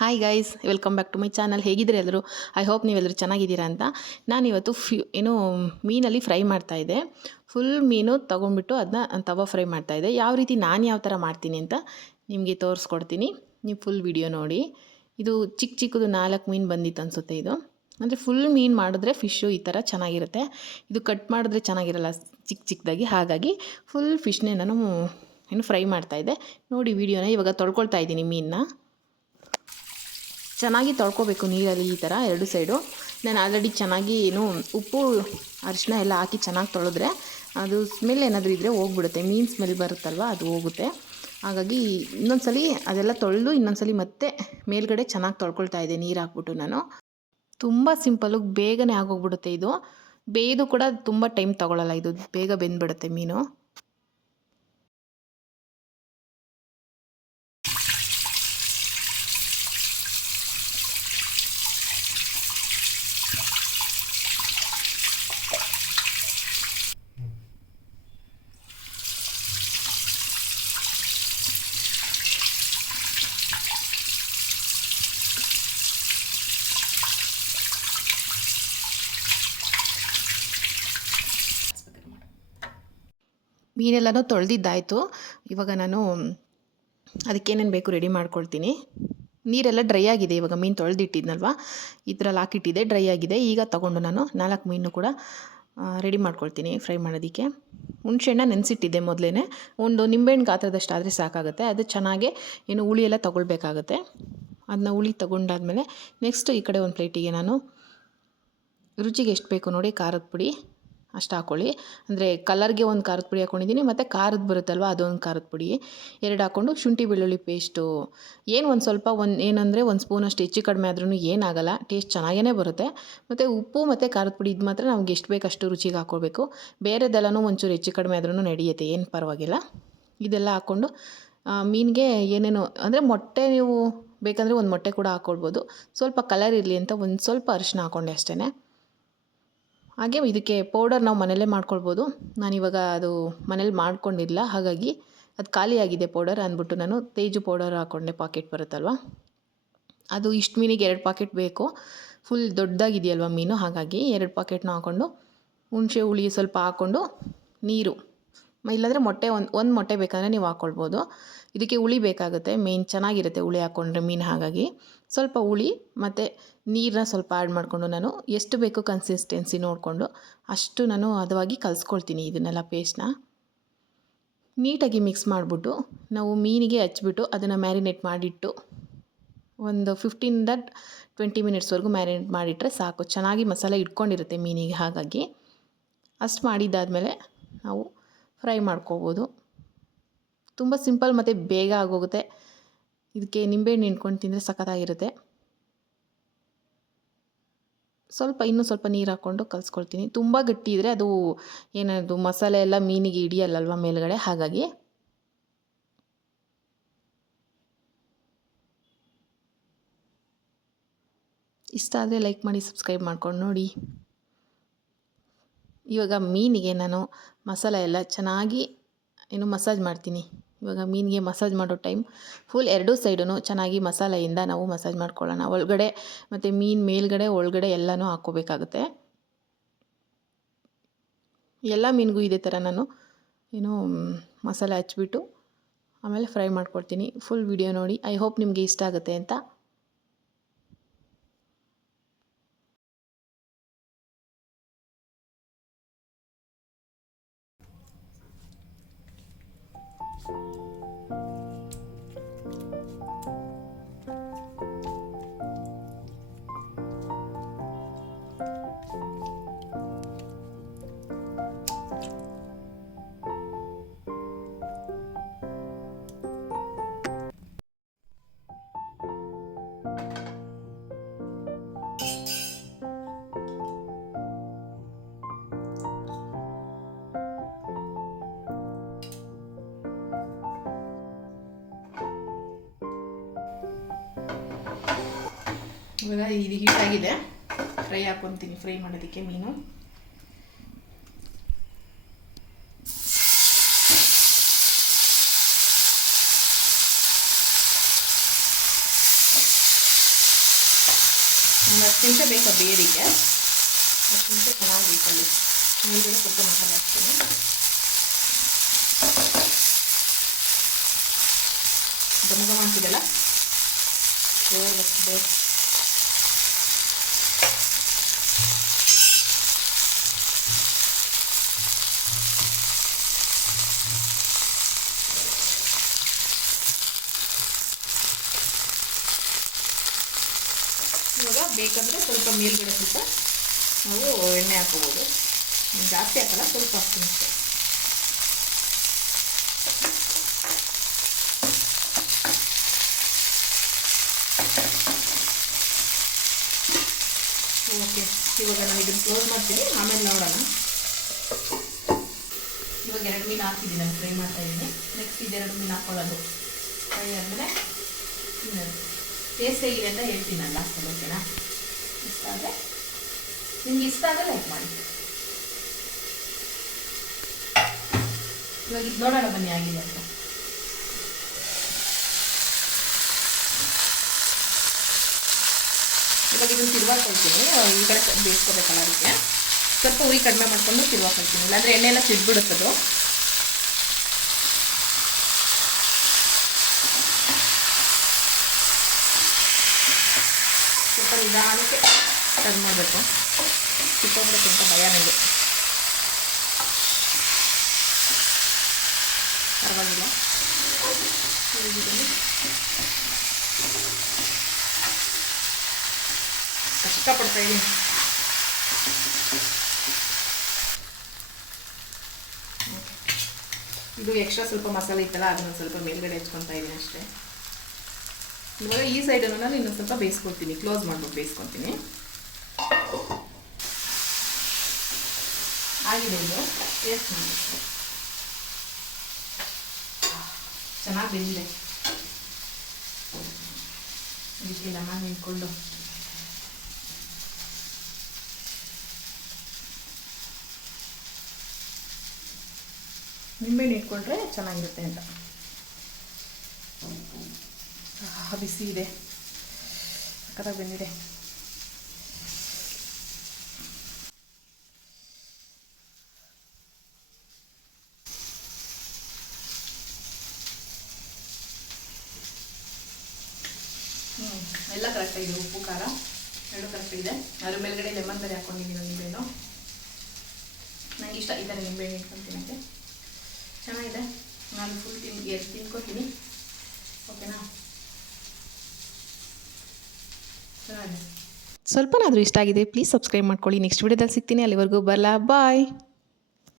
Hi guys, welcome back to my channel. ಹೇಗಿದ್ದೀರಿ ಎಲ್ಲರೂ? I hope ನೀವೆಲ್ಲರೂ ಚೆನ್ನಾಗಿದ್ದೀರಾ ಅಂತ. ನಾನಿವತ್ತು ಮೀನಲ್ಲಿ ಫ್ರೈ ಮಾಡ್ತಾಯಿದ್ದೆ. ಫುಲ್ ಮೀನು ತೊಗೊಂಡ್ಬಿಟ್ಟು ಅದನ್ನ ತವಾ ಫ್ರೈ ಮಾಡ್ತಾಯಿದ್ದೆ. ಯಾವ ರೀತಿ ನಾನು ಯಾವ ಥರ ಮಾಡ್ತೀನಿ ಅಂತ ನಿಮಗೆ ತೋರಿಸ್ಕೊಡ್ತೀನಿ. ನೀವು ಫುಲ್ ವಿಡಿಯೋ ನೋಡಿ. ಇದು ಚಿಕ್ಕದು 4 ಮೀನು ಬಂದಿತ್ತು ಅನಿಸುತ್ತೆ. ಇದು ಅಂದರೆ ಫುಲ್ ಮೀನು ಮಾಡಿದ್ರೆ ಫಿಶ್ಶು ಈ ಥರ ಚೆನ್ನಾಗಿರುತ್ತೆ. ಇದು ಕಟ್ ಮಾಡಿದ್ರೆ ಚೆನ್ನಾಗಿರಲ್ಲ ಚಿಕ್ಕದಾಗಿ. ಹಾಗಾಗಿ ಫುಲ್ ಫಿಶ್ನೇ ನಾನು ಫ್ರೈ ಮಾಡ್ತಾಯಿದ್ದೆ. ನೋಡಿ ವಿಡಿಯೋನ. ಇವಾಗ ತೊಳ್ಕೊಳ್ತಾ ಇದ್ದೀನಿ ಮೀನನ್ನ. ಚೆನ್ನಾಗಿ ತೊಳ್ಕೊಬೇಕು ನೀರಲ್ಲಿ ಈ ಥರ 2 ಸೈಡು. ನಾನು ಆಲ್ರೆಡಿ ಚೆನ್ನಾಗಿ ಉಪ್ಪು ಅರಿಶಿನ ಎಲ್ಲ ಹಾಕಿ ಚೆನ್ನಾಗಿ ತೊಳೆದ್ರೆ ಅದು ಸ್ಮೆಲ್ ಏನಾದರೂ ಇದ್ದರೆ ಹೋಗ್ಬಿಡುತ್ತೆ. ಮೀನು ಸ್ಮೆಲ್ ಬರುತ್ತಲ್ವ, ಅದು ಹೋಗುತ್ತೆ. ಹಾಗಾಗಿ ಇನ್ನೊಂದ್ಸಲಿ ಅದೆಲ್ಲ ತೊಳೆದು ಇನ್ನೊಂದ್ಸಲಿ ಮತ್ತೆ ಮೇಲ್ಗಡೆ ಚೆನ್ನಾಗಿ ತೊಳ್ಕೊಳ್ತಾ ಇದ್ದೆ ನೀರು ಹಾಕ್ಬಿಟ್ಟು. ನಾನು ತುಂಬ ಸಿಂಪಲ್ಲು, ಬೇಗನೆ ಆಗೋಗ್ಬಿಡುತ್ತೆ. ಇದು ಬೇಯ್ದು ಕೂಡ ತುಂಬ ಟೈಮ್ ತೊಗೊಳ್ಳಲ್ಲ. ಇದು ಬೇಗ ಬೆಂದ್ಬಿಡುತ್ತೆ ಮೀನು. ಮೀನೆಲ್ಲನೂ ತೊಳೆದಿದ್ದಾಯಿತು. ಇವಾಗ ನಾನು ಅದಕ್ಕೇನೇನು ಬೇಕು ರೆಡಿ ಮಾಡ್ಕೊಳ್ತೀನಿ. ನೀರೆಲ್ಲ ಡ್ರೈ ಆಗಿದೆ. ಇವಾಗ ಮೀನು ತೊಳೆದಿಟ್ಟಿದ್ನಲ್ವ, ಇದರಲ್ಲಿ ಹಾಕಿಟ್ಟಿದ್ದೆ, ಡ್ರೈ ಆಗಿದೆ. ಈಗ ತೊಗೊಂಡು ನಾನು 4 ಮೀನು ಕೂಡ ರೆಡಿ ಮಾಡ್ಕೊಳ್ತೀನಿ ಫ್ರೈ ಮಾಡೋದಕ್ಕೆ. ಹುಣಸೆಹಣ್ಣ ನೆನೆಸಿಟ್ಟಿದ್ದೆ ಮೊದಲೇ. ಒಂದು ನಿಂಬೆಹಣ್ಣು ಗಾತ್ರದಷ್ಟು ಆದರೆ ಸಾಕಾಗುತ್ತೆ. ಅದು ಚೆನ್ನಾಗೆ ಹುಳಿ ಎಲ್ಲ ತೊಗೊಳ್ಬೇಕಾಗುತ್ತೆ. ಅದನ್ನ ಹುಳಿ ತೊಗೊಂಡಾದ್ಮೇಲೆ ನೆಕ್ಸ್ಟ್ ಈ ಕಡೆ ಒಂದು ಪ್ಲೇಟಿಗೆ ನಾನು ರುಚಿಗೆ ಎಷ್ಟು ಬೇಕು ನೋಡಿ ಖಾರದ ಪುಡಿ ಅಷ್ಟು ಹಾಕ್ಕೊಳ್ಳಿ. ಅಂದರೆ ಕಲರ್ಗೆ ಒಂದು ಖಾರದ ಪುಡಿ ಹಾಕ್ಕೊಂಡಿದ್ದೀನಿ, ಮತ್ತು ಖಾರದ ಬರುತ್ತಲ್ವ ಅದೊಂದು ಖಾರದ ಪುಡಿ 2 ಹಾಕ್ಕೊಂಡು, ಶುಂಠಿ ಬೆಳ್ಳುಳ್ಳಿ ಪೇಸ್ಟು ಒಂದು ಸ್ವಲ್ಪ ಏನಂದರೆ 1 ಸ್ಪೂನಷ್ಟು ಹೆಚ್ಚು ಕಡಿಮೆ ಆದ್ರೂ ಏನಾಗಲ್ಲ, ಟೇಸ್ಟ್ ಚೆನ್ನಾಗೇ ಬರುತ್ತೆ. ಮತ್ತು ಉಪ್ಪು ಮತ್ತು ಖಾರದ ಪುಡಿ ಇದು ಮಾತ್ರ ನಮ್ಗೆ ಎಷ್ಟು ಬೇಕು ಅಷ್ಟು ರುಚಿಗೆ ಹಾಕ್ಕೊಳ್ಬೇಕು. ಬೇರೆದೆಲ್ಲನೂ ಒಂಚೂರು ಹೆಚ್ಚು ಕಡಿಮೆ ಆದ್ರೂ ನಡೆಯುತ್ತೆ, ಏನು ಪರವಾಗಿಲ್ಲ. ಇದೆಲ್ಲ ಹಾಕ್ಕೊಂಡು ಮೀನಿಗೆ ಏನೇನು ಅಂದರೆ ಮೊಟ್ಟೆ ನೀವು ಬೇಕಂದರೆ ಒಂದು ಮೊಟ್ಟೆ ಕೂಡ ಹಾಕ್ಕೊಳ್ಬೋದು. ಸ್ವಲ್ಪ ಕಲರ್ ಇರಲಿ ಅಂತ ಒಂದು ಸ್ವಲ್ಪ ಅರಿಶಿನ ಹಾಕ್ಕೊಂಡೆ ಅಷ್ಟೇ. ಹಾಗೆ ಇದಕ್ಕೆ ಪೌಡರ್ ನಾವು ಮನೆಯಲ್ಲೇ ಮಾಡ್ಕೊಳ್ಬೋದು. ನಾನಿವಾಗ ಅದು ಮನೇಲಿ ಮಾಡ್ಕೊಂಡಿಲ್ಲ, ಹಾಗಾಗಿ ಅದು ಖಾಲಿಯಾಗಿದೆ ಪೌಡರ್ ಅಂದ್ಬಿಟ್ಟು ನಾನು ತೇಜು ಪೌಡರ್ ಹಾಕ್ಕೊಂಡೆ. ಪಾಕೆಟ್ ಬರುತ್ತಲ್ವ, ಅದು ಇಷ್ಟು ಮೀನಿಗೆ 2 ಪಾಕೆಟ್ ಬೇಕು. ಫುಲ್ ದೊಡ್ಡದಾಗಿದೆಯಲ್ವ ಮೀನು, ಹಾಗಾಗಿ 2 ಪಾಕೆಟ್ನ ಹಾಕ್ಕೊಂಡು ಹುಣಸೆ ಹುಳಿ ಸ್ವಲ್ಪ ಹಾಕ್ಕೊಂಡು ನೀರು, ಇಲ್ಲಾಂದರೆ ಮೊಟ್ಟೆ ಒಂದು ಮೊಟ್ಟೆ ಬೇಕಂದರೆ ನೀವು ಹಾಕ್ಕೊಳ್ಬೋದು. ಇದಕ್ಕೆ ಹುಳಿ ಬೇಕಾಗುತ್ತೆ, ಮೇನ್ ಚೆನ್ನಾಗಿರುತ್ತೆ ಹುಳಿ ಹಾಕ್ಕೊಂಡ್ರೆ ಮೀನು. ಹಾಗಾಗಿ ಸ್ವಲ್ಪ ಹುಳಿ ಮತ್ತು ನೀರನ್ನ ಸ್ವಲ್ಪ ಆ್ಯಡ್ ಮಾಡಿಕೊಂಡು ನಾನು ಎಷ್ಟು ಬೇಕು ಕನ್ಸಿಸ್ಟೆನ್ಸಿ ನೋಡಿಕೊಂಡು ಅಷ್ಟು ನಾನು ಹದವಾಗಿ ಕಲಿಸ್ಕೊಳ್ತೀನಿ. ಇದನ್ನೆಲ್ಲ ಪೇಸ್ಟ್ನ ನೀಟಾಗಿ ಮಿಕ್ಸ್ ಮಾಡಿಬಿಟ್ಟು ನಾವು ಮೀನಿಗೆ ಹಚ್ಬಿಟ್ಟು ಅದನ್ನು ಮ್ಯಾರಿನೇಟ್ ಮಾಡಿಟ್ಟು ಒಂದು 15-20 ಮಿನಿಟ್ಸ್ವರೆಗೂ ಮ್ಯಾರಿನೇಟ್ ಮಾಡಿಟ್ರೆ ಸಾಕು. ಚೆನ್ನಾಗಿ ಮಸಾಲೆ ಇಟ್ಕೊಂಡಿರುತ್ತೆ ಮೀನಿಗೆ. ಹಾಗಾಗಿ ಅಷ್ಟು ಮಾಡಿದ್ದಾದಮೇಲೆ ನಾವು ಫ್ರೈ ಮಾಡ್ಕೋಬೋದು. ತುಂಬ ಸಿಂಪಲ್ ಮತ್ತು ಬೇಗ ಆಗೋಗುತ್ತೆ. ಇದಕ್ಕೆ ನಿಂಬೆಹಣ್ಣು ಹಿಂಡ್ಕೊಂಡು ತಿಂದರೆ ಸಖತ್ತಾಗಿರುತ್ತೆ. ಇನ್ನೂ ಸ್ವಲ್ಪ ನೀರು ಹಾಕ್ಕೊಂಡು ಕಲಿಸ್ಕೊಳ್ತೀನಿ. ತುಂಬ ಗಟ್ಟಿ ಇದ್ದರೆ ಅದು ಏನದು ಮಸಾಲೆ ಎಲ್ಲ ಮೀನಿಗೆ ಹಿಡಿಯಲ್ಲಲ್ವ ಮೇಲ್ಗಡೆ, ಹಾಗಾಗಿ ಇಷ್ಟ ಆದರೆ ಲೈಕ್ ಮಾಡಿ, ಸಬ್ಸ್ಕ್ರೈಬ್ ಮಾಡ್ಕೊಂಡು ನೋಡಿ. ಇವಾಗ ಮೀನಿಗೆ ನಾನು ಮಸಾಲೆ ಎಲ್ಲ ಚೆನ್ನಾಗಿ ಮಸಾಜ್ ಮಾಡ್ತೀನಿ. ಇವಾಗ ಮೀನಿಗೆ ಮಸಾಜ್ ಮಾಡೋ ಟೈಮ್ ಫುಲ್ 2 ಸೈಡೂ ಚೆನ್ನಾಗಿ ಮಸಾಲೆಯಿಂದ ನಾವು ಮಸಾಜ್ ಮಾಡ್ಕೊಳ್ಳೋಣ. ಒಳಗಡೆ ಮತ್ತು ಮೀನು ಮೇಲ್ಗಡೆ ಒಳಗಡೆ ಎಲ್ಲನೂ ಹಾಕ್ಕೋಬೇಕಾಗುತ್ತೆ. ಎಲ್ಲ ಮೀನಿಗೂ ಇದೇ ಥರ ನಾನು ಮಸಾಲೆ ಹಚ್ಬಿಟ್ಟು ಆಮೇಲೆ ಫ್ರೈ ಮಾಡ್ಕೊಳ್ತೀನಿ. ಫುಲ್ ವಿಡಿಯೋ ನೋಡಿ. ಐ ಹೋಪ್ ನಿಮಗೆ ಇಷ್ಟ ಆಗುತ್ತೆ ಅಂತ. ಇವಾಗ ಇದು ಹೀಟಾಗಿದೆ, ಫ್ರೈ ಹಾಕ್ಕೊತೀನಿ. ಫ್ರೈ ಮಾಡೋದಕ್ಕೆ ಮೀನು ಒಂದು 10 ನಿಮಿಷ ಬೇಕಾ ಬೇರಿಗೆ. 10 ನಿಮಿಷ ಚೆನ್ನಾಗಿ ಬೇಕಲ್ಲಿ. ಮೇಲ್ಗಡೆ ಸ್ವಲ್ಪ ಮಸಾಲೆ ಹಾಕ್ತೀನಿ. ಘಮ ಅಂತಿದೆಲ್ಲ ಬರ್ತಿದೆ. ಇವಾಗ ಬೇಕಂದರೆ ಸ್ವಲ್ಪ ಮೇಲ್ಗಡೆ ಸ್ವಲ್ಪ ನಾವು ಎಣ್ಣೆ ಹಾಕೋಬೋದು. ಜಾಸ್ತಿ ಹಾಕಲ್ಲ, ಸ್ವಲ್ಪ ಹಾಕ್ತೀನಿ ಅಷ್ಟೇ. ಓಕೆ, ಇವಾಗ ನಾನು ಇದನ್ನು ಕ್ಲೋಸ್ ಮಾಡ್ತೀನಿ, ಆಮೇಲೆ ನೋಡೋಣ. ಇವಾಗ 2 ಮೀನು ಹಾಕಿದ್ದೀನಿ, ನಾನು ಫ್ರೈ ಮಾಡ್ತಾಯಿದ್ದೀನಿ. ನೆಕ್ಸ್ಟ್ ಇದು 2 ಮೀನು ಹಾಕೊಳ್ಳೋದು. ಫ್ರೈ ಆದಮೇಲೆ ಟೇಸ್ಟ್ ಹೇಗಿದೆ ಅಂತ ಹೇಳ್ತೀನಿ ನಾನು ಲಾಸ್ಟಲ್ಲಿ. ಓಕೆನಾ? ಇಷ್ಟ ಆದರೆ ನಿಮ್ಗೆ ಇಷ್ಟ ಆದರೆ ಲೈಕ್ ಮಾಡಿ. ಇವಾಗ ಇದು ನೋಡೋಣ ಬನ್ನಿ ಆಗಿದೆ ಅಂತ. ಇವಾಗ ಇದನ್ನು ತಿರುವಾಕೊಳ್ತೀನಿ. ಈ ಕಡೆ ಬೇಯಿಸ್ಕೋಬೇಕಲ್ಲ, ಅದಕ್ಕೆ ಸ್ವಲ್ಪ ಉರಿ ಕಡಿಮೆ ಮಾಡಿಕೊಂಡು ತಿರುವಾಕೊಳ್ತೀನಿ, ಇಲ್ಲಾಂದರೆ ಎಣ್ಣೆ ಎಲ್ಲ ಸಿಡ್ಬಿಡುತ್ತದು. ಸ್ವಲ್ಪ ನಿಧಾನಕ್ಕೆ ಟರ್ನ್ ಮಾಡಬೇಕು, ಸಿಕ್ಕೋಗ್ಬಿಡುತ್ತೆ ಅಂತ ಭಯ ನನಗೆ. ಪರವಾಗಿಲ್ಲ, ಕಷ್ಟಪಡ್ತಾಯಿದ್ದೀನಿ. ಇದು ಎಕ್ಸ್ಟ್ರಾ ಸ್ವಲ್ಪ ಮಸಾಲೆ ಇತ್ತಲ್ಲ, ಅದನ್ನು ಸ್ವಲ್ಪ ಮೇಲ್ಗಡೆ ಹೆಚ್ಕೊತಾ ಇದ್ದೀನಿ ಅಷ್ಟೇ. ಇವಾಗ ಈ ಸೈಡನ್ನು ನಾನು ಇನ್ನೊಂದು ಸ್ವಲ್ಪ ಬೇಯಿಸ್ಕೊಳ್ತೀನಿ, ಕ್ಲೋಸ್ ಮಾಡ್ಬಿಟ್ಟು ಬೇಯಿಸ್ಕೊತೀನಿ. ಆಗಿದೆ, ಇದು ಟೇಸ್ಟ್ ಮಾಡಿ. ಚೆನ್ನಾಗಿ ಬೆಂದಿದೆ. ಇದಕ್ಕೆ ಲಮಾನ್ ನಿಂತ್ಕೊಂಡು ನಿಂಬೆಹಣ್ಣು ಇಟ್ಕೊಂಡ್ರೆ ಚೆನ್ನಾಗಿರುತ್ತೆ ಅಂತ. ಬಿಸಿ ಇದೆ, ಸಖತ್ತಾಗಿ ಬಂದಿದೆ. ಎಲ್ಲ ಕರೆಕ್ಟಾಗಿದೆ, ಉಪ್ಪು ಖಾರ ಎರಡು ಕರೆಕ್ಟಾಗಿದೆ. ಅದ್ರ ಮೇಲ್ಗಡೆ ಲೆಮನ್ ಬೇರೆ ಹಾಕ್ಕೊಂಡಿದ್ದೀನಿ, ನಿಂಬೆಹಣ್ಣು. ನನಗೆ ಇಷ್ಟ ಈ ಥರ ನಿಂಬೆಹಣ್ಣು ಇಟ್ಕೊಂಡು ತಿನ್ನೋಕ್ಕೆ ಚೆನ್ನಾಗಿದೆ. ನಾನು ಫುಲ್ ತಿನ್ಕೋತೀನಿ. ಓಕೆನಾ? ಚೆನ್ನಾಗಿದೆ. ಸ್ವಲ್ಪನಾದರೂ ಇಷ್ಟ ಆಗಿದೆ ಪ್ಲೀಸ್ ಸಬ್ಸ್ಕ್ರೈಬ್ ಮಾಡ್ಕೊಳ್ಳಿ. ನೆಕ್ಸ್ಟ್ ವಿಡಿಯೋದಲ್ಲಿ ಸಿಗ್ತೀನಿ. ಅಲ್ಲಿವರೆಗೂ ಬರಲಾ, ಬಾಯ್.